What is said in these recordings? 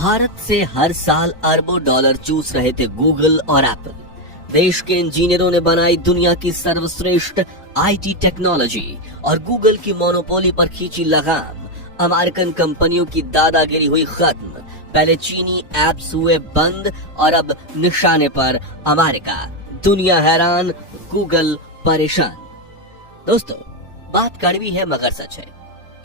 भारत से हर साल अरबों डॉलर चूस रहे थे गूगल और एप्पल। देश के इंजीनियरों ने बनाई दुनिया की सर्वश्रेष्ठ आईटी टेक्नोलॉजी और गूगल की मोनोपोली पर खींची लगाम। अमेरिकन कंपनियों की दादागिरी हुई खत्म। पहले चीनी ऐप्स हुए बंद और अब निशाने पर अमेरिका। दुनिया हैरान, गूगल परेशान। दोस्तों, बात कड़वी है मगर सच है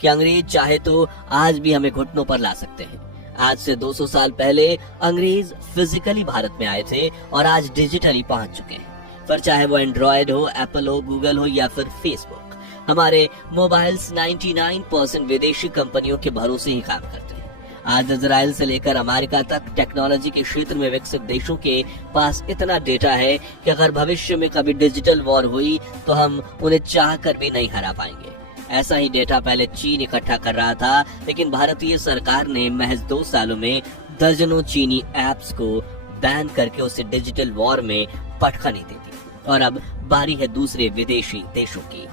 कि अंग्रेज चाहे तो आज भी हमें घुटनों पर ला सकते हैं। आज से 200 साल पहले अंग्रेज फिजिकली भारत में आए थे और आज डिजिटली पहुंच चुके हैं। फिर चाहे वो एंड्रॉयड हो, एप्पल हो, गूगल हो या फिर फेसबुक, हमारे मोबाइल्स 99% विदेशी कंपनियों के भरोसे ही काम करते हैं। आज इजराइल से लेकर अमेरिका तक टेक्नोलॉजी के क्षेत्र में विकसित देशों के पास इतना डेटा है कि अगर भविष्य में कभी डिजिटल वॉर हुई तो हम उन्हें चाह कर भी नहीं हरा पाएंगे। ऐसा ही डेटा पहले चीन इकट्ठा कर रहा था, लेकिन भारतीय सरकार ने महज 2 सालों में दर्जनों चीनी ऐप्स को बैन करके उसे डिजिटल वॉर में पटखनी दे दी। और अब बारी है दूसरे विदेशी देशों की।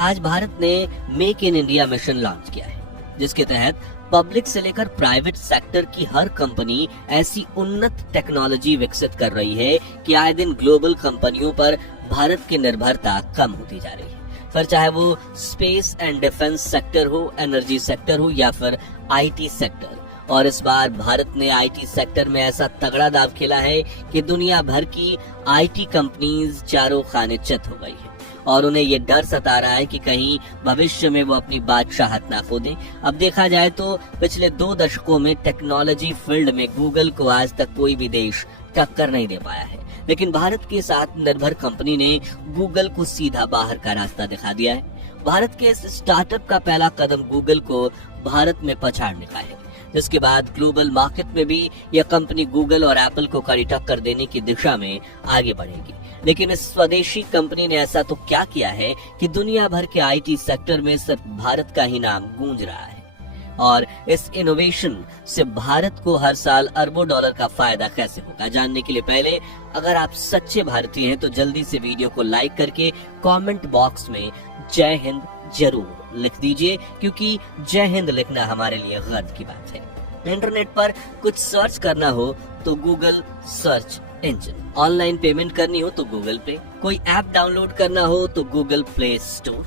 आज भारत ने make in India mission launch किया है, जिसके तहत पब्लिक से लेकर प्राइवेट सेक्टर की हर कंपनी ऐसी उन्नत टेक्नोलॉजी विकसित कर रही है कि आए दिन ग्लोबल कंपनियों पर भारत की निर्भरता कम होती जा रही है। फिर चाहे वो स्पेस एंड डिफेंस सेक्टर हो, एनर्जी सेक्टर हो या फिर आईटी सेक्टर। और इस बार भारत ने आईटी सेक्टर में ऐसा तगड़ा दाव खेला है कि दुनिया भर की आईटी कंपनीज चारों खाने चित हो गई है और उन्हें ये डर सता रहा है कि कहीं भविष्य में वो अपनी बादशाहत ना खो दें। अब देखा जाए तो पिछले 2 दशकों में टेक्नोलॉजी फील्ड में गूगल को आज तक कोई भी देश टक्कर नहीं दे पाया है, लेकिन भारत के साथ निर्भर कंपनी ने गूगल को सीधा बाहर का रास्ता दिखा दिया है। भारत के इस स्टार्टअप का पहला कदम गूगल को भारत में पछाड़ने का है, जिसके बाद ग्लोबल मार्केट में भी यह कंपनी गूगल और एप्पल को कड़ी टक्कर देने की दिशा में आगे बढ़ेगी। लेकिन इस स्वदेशी कंपनी ने ऐसा तो क्या किया है कि दुनिया भर के आईटी सेक्टर में सिर्फ भारत का ही नाम गूंज रहा है। और इस इनोवेशन से भारत को हर साल अरबों डॉलर का फायदा कैसे होगा, जानने के लिए पहले अगर आप सच्चे भारतीय हैं तो जल्दी से वीडियो को लाइक करके कमेंट बॉक्स में जय हिंद जरूर लिख दीजिए, क्योंकि जय हिंद लिखना हमारे लिए गर्व की बात है। इंटरनेट पर कुछ सर्च करना हो तो Google search engine, online payment करनी हो तो गूगल पे, कोई ऐप डाउनलोड करना हो तो गूगल प्ले स्टोर।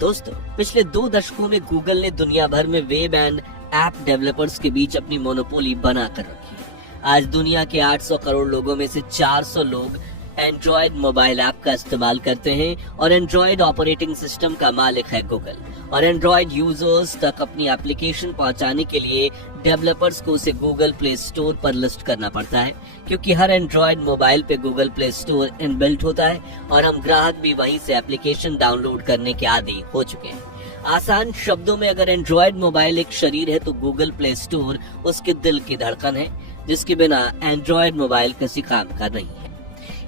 दोस्तों, पिछले 2 दशकों में गूगल ने दुनिया भर में वेब एंड ऐप डेवलपर्स के बीच अपनी मोनोपोली बना कर रखी है। आज दुनिया के 800 करोड़ लोगों में से 400 लोग एंड्रॉयड मोबाइल ऐप का इस्तेमाल करते हैं और एंड्रॉयड ऑपरेटिंग सिस्टम का मालिक है गूगल। और एंड्रॉयड यूजर्स तक अपनी एप्लीकेशन पहुंचाने के लिए डेवलपर्स को उसे गूगल प्ले स्टोर पर लिस्ट करना पड़ता है, क्योंकि हर एंड्रॉयड मोबाइल पे गूगल प्ले स्टोर इनबिल्ट होता है और हम ग्राहक भी वहीं से एप्लीकेशन डाउनलोड करने के आदी हो चुके हैं। आसान शब्दों में अगर एंड्रॉयड मोबाइल एक शरीर है तो गूगल प्ले स्टोर उसके दिल की धड़कन है, जिसके बिना एंड्रॉयड मोबाइल किसी काम का नहीं है।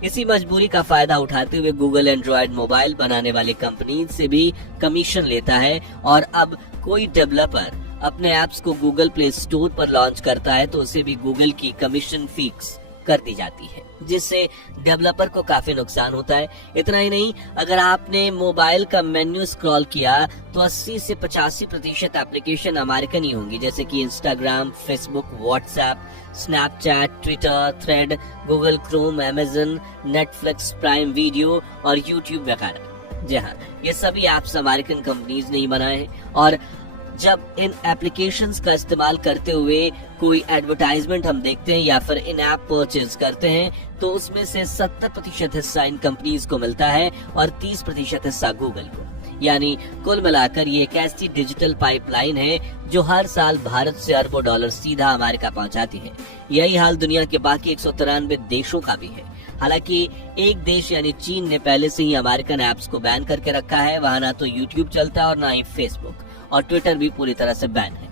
इसी मजबूरी का फायदा उठाते हुए गूगल एंड्रॉयड मोबाइल बनाने वाली कंपनी से भी कमीशन लेता है और अब कोई डेवलपर अपने ऐप्स को गूगल प्ले स्टोर पर लॉन्च करता है तो उसे भी गूगल की कमीशन फिक्स कर दी जाती है, जिससे डेवलपर को काफी नुकसान होता है। इतना ही नहीं, अगर आपने मोबाइल का मेन्यू स्क्रॉल किया तो 80 से 85% एप्लीकेशन अमेरिकन ही होंगी, जैसे कि Instagram, Facebook, WhatsApp, Snapchat, Twitter, thread, Google Chrome, Amazon, Netflix, prime video और यूट्यूब वगैरह। जी हाँ, ये सभी ऐप्स अमेरिकन कंपनीज ने ही बनाए हैं। और जब इन एप्लीकेशंस का इस्तेमाल करते हुए कोई एडवर्टाइजमेंट हम देखते हैं या फिर इन ऐप परचेज करते हैं तो उसमें से 70% हिस्सा इन कंपनीज को मिलता है और 30% हिस्सा गूगल को। यानी कुल मिलाकर ये एक ऐसी डिजिटल पाइपलाइन है जो हर साल भारत से अरबों डॉलर सीधा अमेरिका पहुंचाती है। यही हाल दुनिया के बाकी 193 देशों का भी है। हालांकि एक देश यानी चीन ने पहले से ही अमेरिकन ऐप्स को बैन करके रखा है। वहां ना तो यूट्यूब चलता और ना ही फेसबुक, और ट्विटर भी पूरी तरह से बैन है।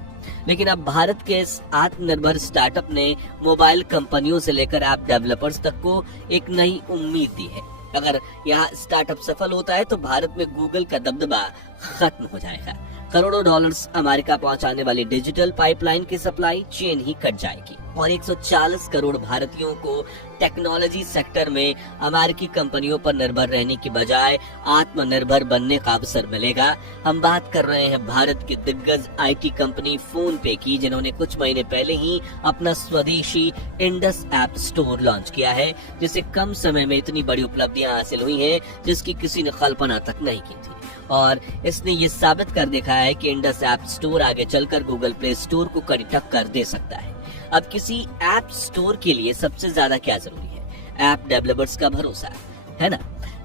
लेकिन अब भारत के इस आत्मनिर्भर स्टार्टअप ने मोबाइल कंपनियों से लेकर ऐप डेवलपर्स तक को एक नई उम्मीद दी है। अगर यह स्टार्टअप सफल होता है तो भारत में गूगल का दबदबा खत्म हो जाएगा। करोड़ों डॉलर्स अमेरिका पहुंचाने वाली डिजिटल पाइपलाइन की सप्लाई चेन ही कट जाएगी और 140 करोड़ भारतीयों को टेक्नोलॉजी सेक्टर में अमेरिकी कंपनियों पर निर्भर रहने की बजाय आत्मनिर्भर बनने का अवसर मिलेगा। हम बात कर रहे हैं भारत की दिग्गज आईटी कंपनी फोन पे की, जिन्होंने कुछ महीने पहले ही अपना स्वदेशी इंडस ऐप स्टोर लॉन्च किया है, जिसे कम समय में इतनी बड़ी उपलब्धियां हासिल हुई हैं जिसकी किसी ने कल्पना तक नहीं की थी। और इसने ये साबित कर दिखाया है कि इंडस ऐप स्टोर आगे चलकर गूगल प्ले स्टोर को कड़ी टक्कर दे सकता है। अब किसी ऐप स्टोर के लिए सबसे ज्यादा क्या जरूरी है? ऐप डेवलपर्स का भरोसा, है ना,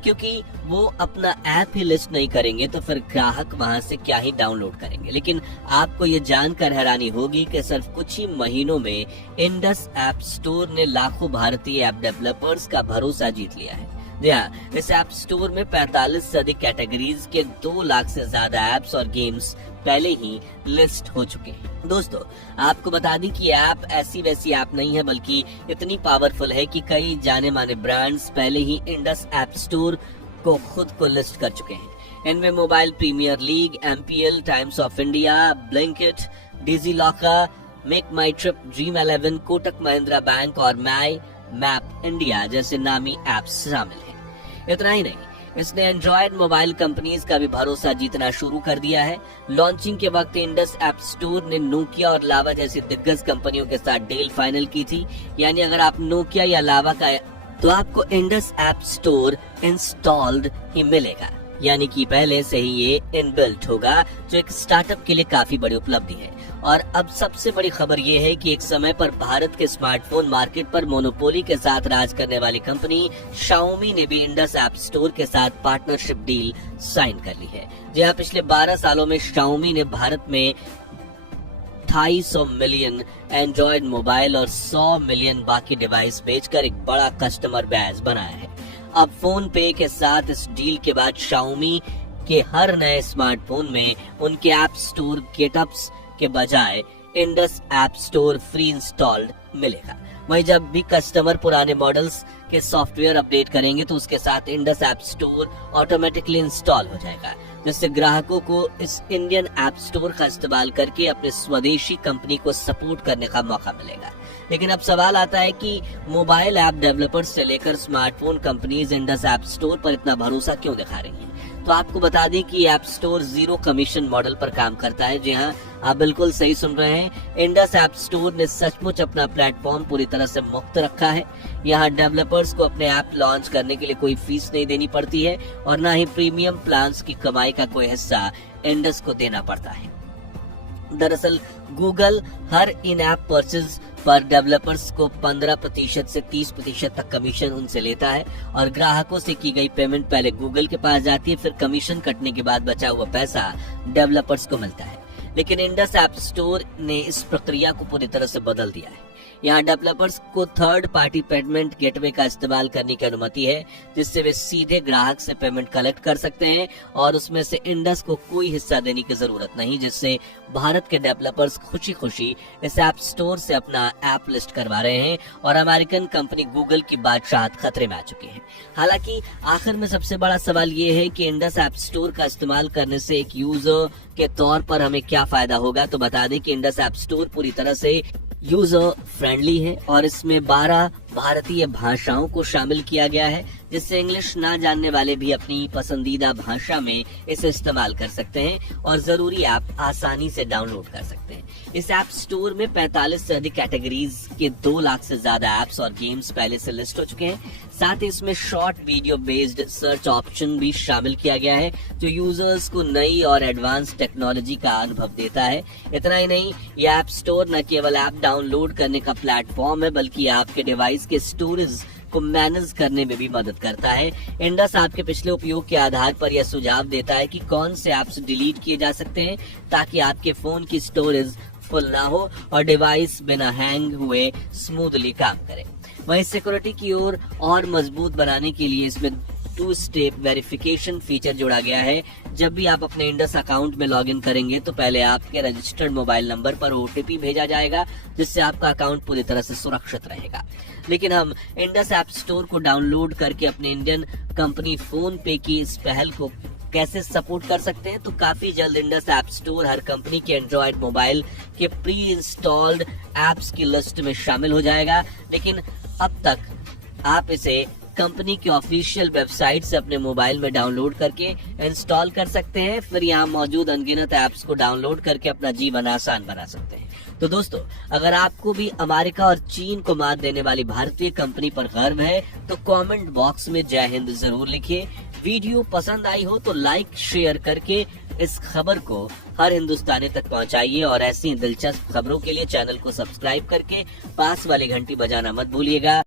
क्योंकि वो अपना ऐप ही लिस्ट नहीं करेंगे तो फिर ग्राहक वहां से क्या ही डाउनलोड करेंगे। लेकिन आपको ये जानकर हैरानी होगी कि सिर्फ कुछ ही महीनों में इंडस ऐप स्टोर ने लाखों भारतीय ऐप डेवलपर्स का भरोसा जीत लिया है। इस ऐप स्टोर में 45 से अधिक कैटेगरीज के 2 लाख से ज्यादा ऐप्स और गेम्स पहले ही लिस्ट हो चुके हैं। दोस्तों, आपको बता दें कि ऐप ऐसी वैसी ऐप नहीं है, बल्कि इतनी पावरफुल है कि कई जाने माने ब्रांड्स पहले ही इंडस ऐप स्टोर को खुद को लिस्ट कर चुके हैं। इनमें mobile premier league, MPL, Times of India, Blinkit, DigiLocker, MakeMyTrip, Dream11, Kotak Mahindra bank और माई मैप इंडिया जैसे नामी ऐप्स शामिल हैं। इतना ही नहीं, इसने एंड्रॉयड मोबाइल कंपनीज का भी भरोसा जीतना शुरू कर दिया है। लॉन्चिंग के वक्त इंडस ऐप स्टोर ने नोकिया और लावा जैसी दिग्गज कंपनियों के साथ डील फाइनल की थी। यानी अगर आप नोकिया या लावा का तो आपको इंडस ऐप स्टोर इंस्टॉल्ड ही मिलेगा, यानी कि पहले से ही ये इनबिल्ट होगा, जो एक स्टार्टअप के लिए काफी बड़ी उपलब्धि है। और अब सबसे बड़ी खबर ये है कि एक समय पर भारत के स्मार्टफोन मार्केट पर मोनोपोली के साथ राज करने वाली कंपनी Xiaomi ने भी इंडस ऐप स्टोर के साथ पार्टनरशिप डील साइन कर ली है। जहां पिछले 12 सालों में Xiaomi ने भारत में 250 मिलियन एंड्रॉयड मोबाइल और 100 मिलियन बाकी डिवाइस बेचकर एक बड़ा कस्टमर बेस बनाया है। अब फोन पे के साथ इस डील के बाद Xiaomi के हर नए स्मार्टफोन में उनके ऐप स्टोर गेटअप्स के बजाय Indus app store free installed मिलेगा। वहीं जब भी कस्टमर पुराने मॉडल्स के सॉफ्टवेयर अपडेट करेंगे तो उसके साथ Indus app store automatically install हो जाएगा, जिससे ग्राहकों को इस इंडियन ऐप स्टोर का इस्तेमाल करके अपने स्वदेशी कंपनी को सपोर्ट करने का मौका मिलेगा। लेकिन अब सवाल आता है कि मोबाइल ऐप डेवलपर्स से लेकर smartphone companies Indus app store पर इतना भरोसा क्यों दिखा रही हैं? तो आपको बता दें कि ऐप स्टोर 0 कमीशन मॉडल पर काम करता है। जी हाँ, आप बिल्कुल सही सुन रहे हैं। इंडस ऐप स्टोर ने सचमुच अपना प्लेटफॉर्म पूरी तरह से मुक्त रखा है। यहाँ डेवलपर्स को अपने ऐप लॉन्च करने के लिए कोई फीस नहीं देनी पड़ती है और न ही प्रीमियम प्लान्स की कमाई का कोई हिस्सा इंडस को देना पड़ता है। दरअसल गूगल हर इन ऐप परचेज पर डेवलपर्स को 15% से 30% तक कमीशन उनसे लेता है और ग्राहकों से की गई पेमेंट पहले गूगल के पास जाती है, फिर कमीशन कटने के बाद बचा हुआ पैसा डेवलपर्स को मिलता है। लेकिन इंडस ऐप स्टोर ने इस प्रक्रिया को पूरी तरह से बदल दिया है। यहाँ डेवलपर्स को थर्ड पार्टी पेमेंट गेटवे का इस्तेमाल करने की अनुमति है, जिससे वे सीधे ग्राहक से पेमेंट कलेक्ट कर सकते हैं और उसमें से इंडस को कोई हिस्सा देने की जरूरत नहीं, जिससे भारत के डेवलपर्स खुशी खुशी इस ऐप स्टोर से अपना ऐप लिस्ट करवा रहे हैं और अमेरिकन कंपनी गूगल की बादशाहत खतरे में आ चुकी है। हालांकि आखिर में सबसे बड़ा सवाल ये है कि इंडस ऐप स्टोर का इस्तेमाल करने से एक यूजर के तौर पर हमें क्या फायदा होगा। तो बता दें कि इंडस ऐप स्टोर पूरी तरह से यूजर फ्रेंडली है और इसमें 12 भारतीय भाषाओं को शामिल किया गया है, जिससे इंग्लिश ना जानने वाले भी अपनी पसंदीदा भाषा में इसे इस्तेमाल कर सकते हैं और जरूरी ऐप आसानी से डाउनलोड कर सकते हैं। इस ऐप स्टोर में 45 से अधिक कैटेगरीज के 2 लाख से ज्यादा ऐप्स और गेम्स पहले से लिस्ट हो चुके हैं। साथ ही इसमें short video based search option भी शामिल किया गया है, जो यूजर्स को नई और एडवांस टेक्नोलॉजी का अनुभव देता है। इतना ही नहीं, ये ऐप स्टोर न केवल ऐप डाउनलोड करने का प्लेटफॉर्म है, बल्कि आपके डिवाइस के स्टोरेज को मैनेज करने में भी मदद करता है। इंडस आपके पिछले उपयोग के आधार पर यह सुझाव देता है कि कौन से ऐप्स डिलीट किए जा सकते हैं, ताकि आपके फोन की स्टोरेज फुल ना हो और डिवाइस बिना हैंग हुए स्मूथली काम करे। वहीं सिक्योरिटी की ओर और मजबूत बनाने के लिए इसमें 2 स्टेप वेरिफिकेशन फीचर जोड़ा गया है। जब भी आप अपने इंडस अकाउंट में लॉगिन करेंगे तो पहले आपके रजिस्टर्ड मोबाइल नंबर पर OTP भेजा जाएगा, जिससे आपका अकाउंट पूरी तरह से सुरक्षित रहेगा। लेकिन हम इंडस ऐप स्टोर को डाउनलोड करके अपने इंडियन कंपनी फोन पे की इस पहल को कैसे सपोर्ट कर सकते हैं, तो काफी जल्द इंडस ऐप स्टोर हर कंपनी के एंड्रॉयड मोबाइल के प्री इंस्टॉल्ड एप्स की लिस्ट में शामिल हो जाएगा। लेकिन अब तक आप इसे कंपनी के ऑफिशियल वेबसाइट से अपने मोबाइल में डाउनलोड करके इंस्टॉल कर सकते हैं, फिर यहाँ मौजूद अनगिनत ऐप्स को डाउनलोड करके अपना जीवन आसान बना सकते हैं। तो दोस्तों, अगर आपको भी अमेरिका और चीन को मात देने वाली भारतीय कंपनी पर गर्व है तो कमेंट बॉक्स में जय हिंद जरूर लिखिए। वीडियो पसंद आई हो तो लाइक शेयर करके इस खबर को हर हिंदुस्तानी तक पहुंचाइए और ऐसी दिलचस्प खबरों के लिए चैनल को सब्सक्राइब करके पास वाली घंटी बजाना मत भूलिएगा।